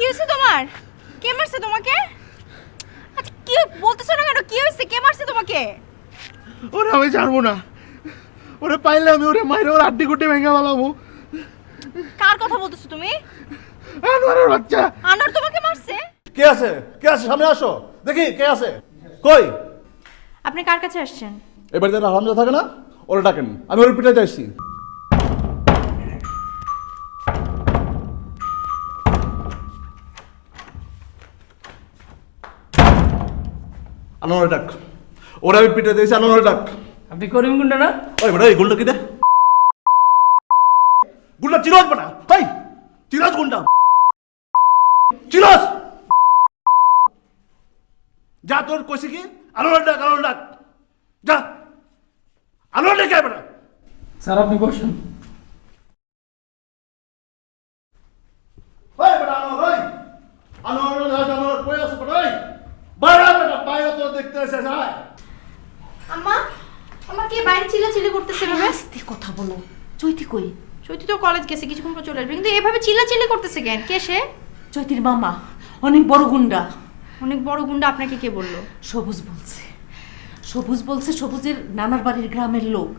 কি হয়েছে তোমার? কে মারছে তোমাকে? আচ্ছা কি বলতেছো না কেন? কি হয়েছে? কে মারছে তোমাকে? ওরে আমি জানবো না। ওরে পাইলে আমি ওরে মাইরে ওর আড্ডি গুড্ডি ভেঙে ফেলাবো। কার কথা বলতেছো তুমি? আনোয়ারের বাচ্চা। আনোয়ার তোমাকে মারছে? কে আছে? কে আছে? সামনে আসো, দেখি কে আছে। কই? আপনি কার কাছে আসছেন? এবার যারা হারামজা থাকে না, ওরা ডাকেন, আমি ওর পিঠাতে আসছি। আনোয়ার ডাক, ওরা আমি পিঠে দিয়েছি, আনোয়ার ডাক। আপনি করিম গুন্ডা না? ওই বেটা, এই গুন্ডা কি দে? গুন্ডা চিরাজ বেটা, তাই চিরাজ গুন্ডা, চিরাজ। যা তোর কইছি কি, আনোয়ার ডাক, আনোয়ার ডাক, যা আনোয়ার ডাক বেটা। স্যার আপনি বসুন। ওই বেটা আনোয়ার, ওই আনোয়ার, আনোয়ার কই আছে বেটা? ওই বাইরে বেটা, বাইরে তো দেখতে এসে যায়। আম্মা, আমার কে বাইরে চিল্লাচিল্লি করতেছে এভাবে? আস্তে কথা বলো। চৈতি কই? চৈতি তো কলেজ গেছে, কিছুক্ষণ পর চলে আসবে। কিন্তু এভাবে চিল্লাচিল্লি করতেছে কেন? কে সে? চৈতির মামা অনেক বড় গুন্ডা। অনেক বড় গুন্ডা? আপনাকে কে বললো? সবুজ বলছে, সবুজ বলছে, সবুজের নানার বাড়ির গ্রামের লোক।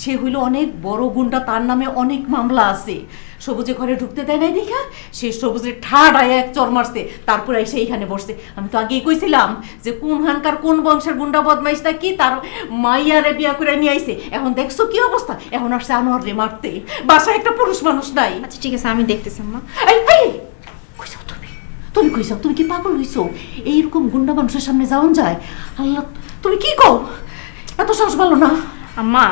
সে হইল অনেক বড় গুন্ডা, তার নামে অনেক মামলা আছে। সবুজে ঘরে ঢুকতে দেয় নাই দেখা সে সবুজের ঠাড়ায় এক চর মারছে, তারপর এসে এইখানে বসছে। আমি তো আগেই কইছিলাম যে কোন হানকার কোন বংশের গুন্ডা বদমাইশটা কি তার মাইয়ারে বিয়া করে নিয়ে আইছে। এখন দেখছো কি অবস্থা? এখন আসছে আনোয়ার রে মারতে। বাসায় একটা পুরুষ মানুষ নাই। আচ্ছা ঠিক আছে, আমি দেখতেছি আম্মা। এই এই কইছো তুমি? তুমি কইছো? তুমি কি পাগল হইছো? এইরকম গুন্ডা মানুষের সামনে যাওন যায়? আল্লাহ, তুমি কি কও? এত সাহস ভালো না। আম্মা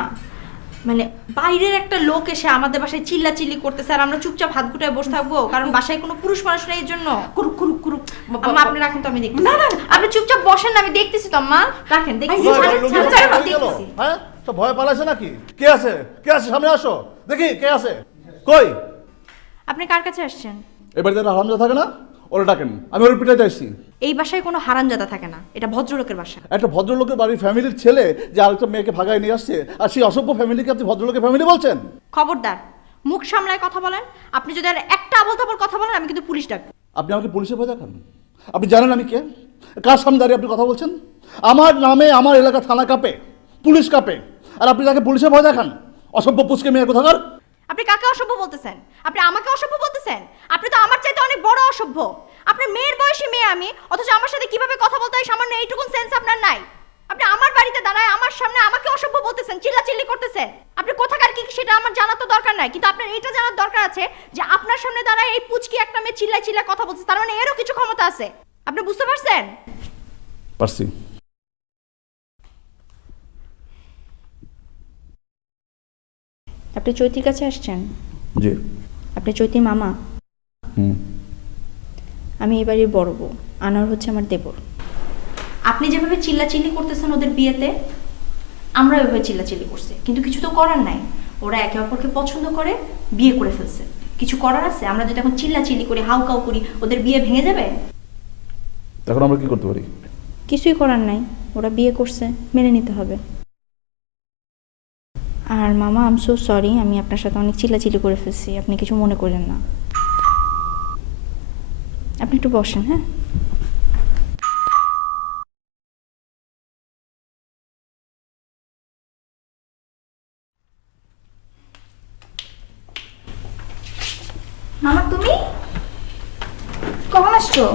মানে বাইরের একটা লোক এসে আমাদের বাসায় চিল্লাচিল্লি করতেছে আর আমরা চুপচাপ হাত গুটায় বসে থাকবো কারণ বাসায় কোনো পুরুষ মানুষ নেই এর জন্য? কুরুক কুরুক কুরুক। আম্মা আপনি রাখুন তো, আমি দেখতেছি। না, না, না। আপনি চুপচাপ বসেন না, আমি দেখতেছি তো আম্মা। রাখেন, দেখতেছি। এই, ওই, ছাড়েন, ছাড়েন, ছাড়েন, দেখতেছি। হ্যাঁ তো ভয় পালাইছে নাকি? কে আছে? কে আছে? সামনে আসো, দেখি কে আছে। কই? আপনি কার কাছে আসছেন? এবার যারা হারামজা থাকে না, ওরা ডাকেন, আমি ওর পিঠাতে আসছি। এই বাসায় কোনো হারামজাদা থাকে না, এটা ভদ্রলোকের বাসা। একটা ভদ্রলোকের বাড়ির ফ্যামিলির ছেলে যে আরেকটা মেয়েকে ভাগায় নিয়ে আসছে, আর সেই অসভ্য ফ্যামিলিকে আপনি ভদ্রলোকের ফ্যামিলি বলছেন? খবরদার, মুখ সামলায় কথা বলেন। আপনি যদি আর একটা আবল তাবল কথা বলেন আমি কিন্তু পুলিশ ডাকবো। আপনি আমাকে পুলিশে ভয় দেখান? আপনি জানেন আমি কে? কার সামনে দাঁড়িয়ে আপনি কথা বলছেন? আমার নামে আমার এলাকা থানা কাঁপে, পুলিশ কাঁপে, আর আপনি তাকে পুলিশে ভয় দেখান? অসভ্য পুচকে মেয়ে কোথাকার। আপনি কাকে অসভ্য বলতেছেন? আপনি আমাকে অসভ্য বলতেছেন? আপনি তো আমার চাইতে অনেক বড় অসভ্য। আপনার মেয়ের বয়সী মেয়ে আমি, অথচ আমার সাথে কিভাবে কথা বলতে হয় সামান্য এইটুকুন সেন্স আপনার নাই। আপনি আমার বাড়িতে দাঁড়ায় আমার সামনে আমাকে অসভ্য বলতেছেন, চিল্লাচিল্লি করতেছেন। আপনি কোথাকার কি সেটা আমার জানা তো দরকার নাই, কিন্তু আপনার এইটা জানার দরকার আছে যে আপনার সামনে দাঁড়ায় এই পুচকি একটা মেয়ে চিল্লাই চিল্লাই কথা বলছে, তার মানে এরও কিছু ক্ষমতা আছে। আপনি বুঝতে পারছেন? পারছি। আপনি চৈতির কাছে আসছেন? জি। আপনি চৈতির মামা? আমি এই বাড়ির বড় বউ, আনোয়ার হচ্ছে আমার দেবর। আপনি যেভাবে চিল্লাচিল্লি করতেছেন ওদের বিয়েতে, আমরা ওইভাবে চিল্লাচিল্লি করছি, কিন্তু কিছু তো করার নাই। ওরা একে অপরকে পছন্দ করে বিয়ে করে ফেলছে, কিছু করার আছে? আমরা যদি এখন চিল্লাচিল্লি করি, হাউকাউ করি, ওদের বিয়ে ভেঙে যাবে। এখন আমরা কি করতে পারি? কিছুই করার নাই, ওরা বিয়ে করছে, মেনে নিতে হবে। আর মামা আই এম সো সরি, আমি আপনার সাথে অনেক চিল্লাচিল্লি করে ফেলছি, আপনি কিছু মনে করেন না। আপনি একটু বসেন। হ্যাঁ, মামা তুমি কখন আসছো?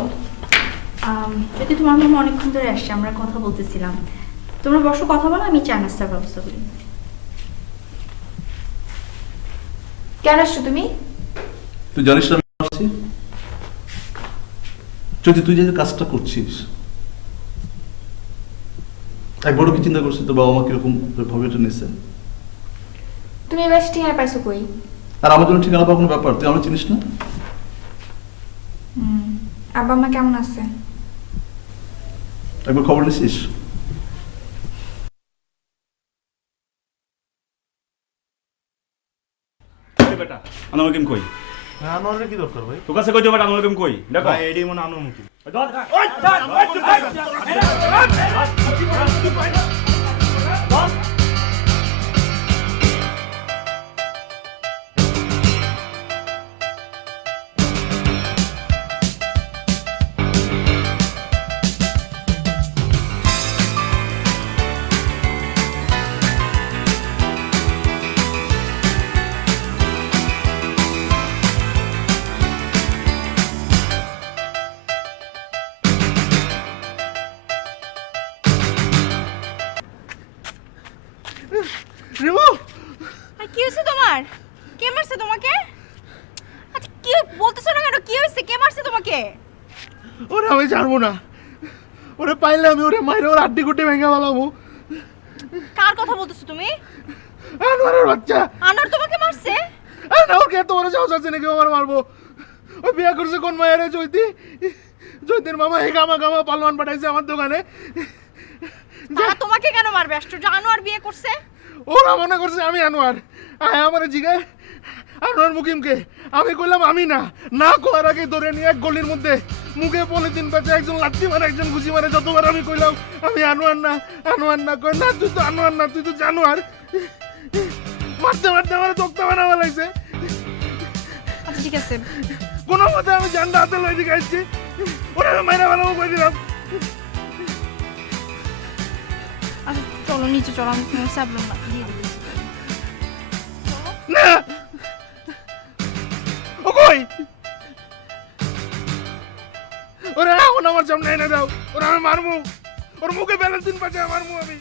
যদি তোমার মামা অনেকক্ষণ ধরে আসছে, আমরা কথা বলতেছিলাম। তোমরা বসো, কথা বলো, আমি চা নাস্তার ব্যবস্থা করি। কেন আসছো তুমি? তুই জানিস না আমি আসছি? যদি তুই যে কাজটা করছিস, একবারও কি চিন্তা করছিস তোর বাবা মা কিরকম ভাবে এটা নিচ্ছে? তুমি এবার ঠিকানা পাইছো কই? আর আমার জন্য ঠিকানা পাওয়ার কোনো ব্যাপার? তুই আমার চিনিস না? আব্বা মা কেমন আছে? একবার খবর নিছিস? বেটা আনোয়ার কেম কই? আনোয়ারের কি দরকার ভাই? তোর কাছে কই তো বেটা আনোয়ার কেম কই? দেখো ভাই এডি মনে আনোয়ার মুখী। আমাকে? ওরে আমি ছাড়বো না, ওরে পাইলে আমি ওরে মাইরে ওর আড্ডি গুটি ভেঙে ফেলাবো। কার কথা বলতেছো তুমি? আনোয়ারের বাচ্চা। আনোয়ার তোমাকে মারছে? না, ওর কে এত বড় সাহস আছে নাকি আমার মারবো? ওই বিয়ে করছে কোন মায়ের? চৈতি, চৈতির মামা এই গামা গামা পালওয়ান পাঠাইছে আমার দোকানে। তারা তোমাকে কেন মারবে? আশ্চর্য, আনোয়ার বিয়ে করছে। ওরা মনে করছে আমি আনোয়ার। আমার জিগায় আনোয়ার মুকিমকে, আমি কইলাম আমি না। না কোয়ার আগে ধরে নিয়ে এক গলির মধ্যে মুখে পলিথিন পেঁচে একজন লাঠি মারে, একজন ঘুষি মারে। যতবার আমি কইলাম আমি আনোয়ার না, আনোয়ার না, কই না তুই তো আনোয়ার না, তুই তো জানোয়ার। মারতে মারতে আমার তক্তা বানাবা লাগছে। আচ্ছা ঠিক আছে, কোনো মতে আমি জানটা হাতে লই দিকে আসছি, ওরা আমি মাইরা বানাবো কই দিলাম। আচ্ছা চলো নিচে চলো, আমি তোমার সাবলাম না দিয়ে দিবি। না, ও কই? ওরা এখন আমার সামনে এনে দাও, ওরা আমি মারমু, ওর মুখে ব্যালেন্স দিন পাচ্ছে মারমু আমি।